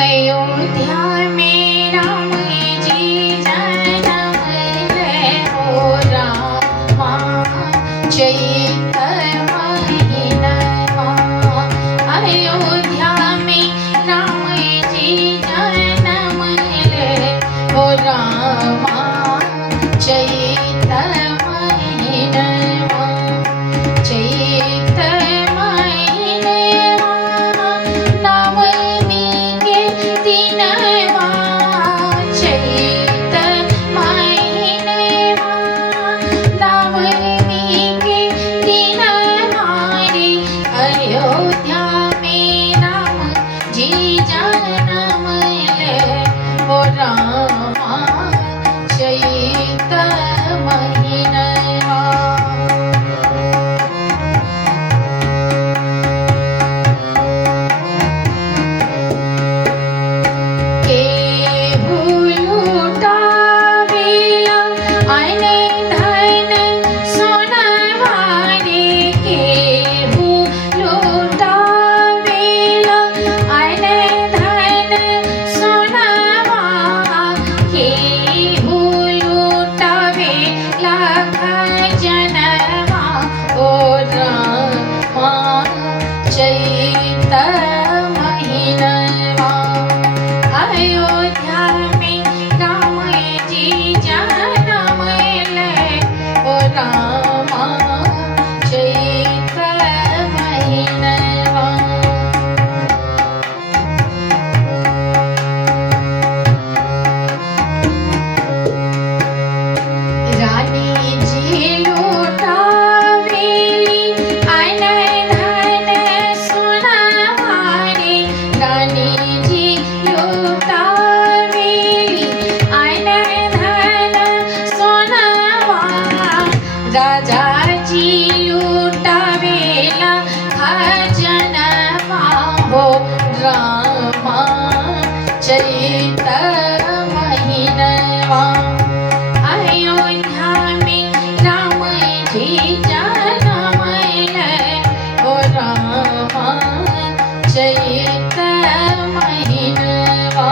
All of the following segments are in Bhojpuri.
अयोध्या में राम जी जन्म ले हो रामा चैत महीनवा। अयोध्या में राम जी जन्म ले हो रामा चैत महीनवा। चैत महीनवा नवमी के दिनवा। चैत महीनवा नवमी के दिनवा रे। अयोध्या में राम जी जन्म ले हो रामा चैत महीनवा। चैत महीनवा। अयोध्या में राम जी जन्म ले हो रामा चैत महीनवा। रानी जी लूटावेली अन धन सोनवा रे। रानी जी लूटावेली अन धन सोनवा। राजा जी लूटावेला खजनवा हो रामा चैत महीनवा। अयोध्या में राम जी जन्म ले हो रामा चैत महीनवा।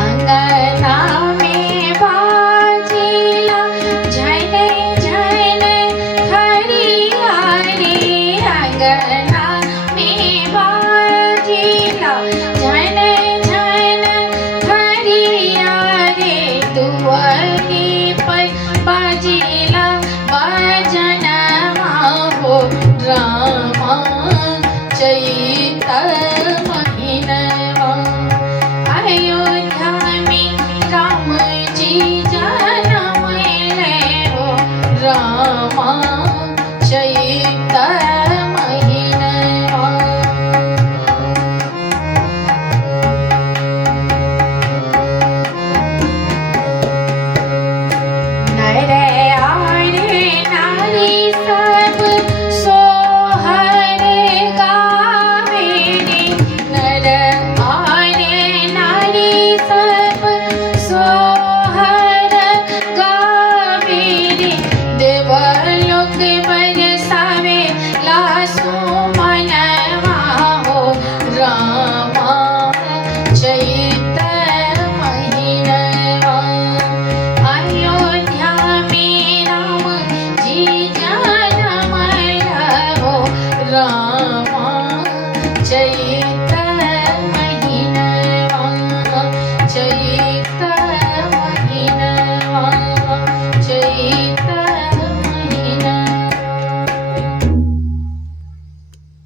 अंगना में बाजेला झन झन खरिया रे। अंगना में बाजेला झन झन खरिया रे। दुआरी पर बाजेला बजनवा हो रामा चैत महीनवा। अयोध्या में राम जी जन्म ले हो रामा चैत महीनवा। नर आरे नारी सब सोहर गावे रे। नर आरे नारी सब सोहर गावे रे। देवलोक बरसावे लासो मनवा हो रामा चैत महीनवा। अयोध्या में राम जी जन्म ले हो रामा चैत महीनवा। चैत महीनवा। चैत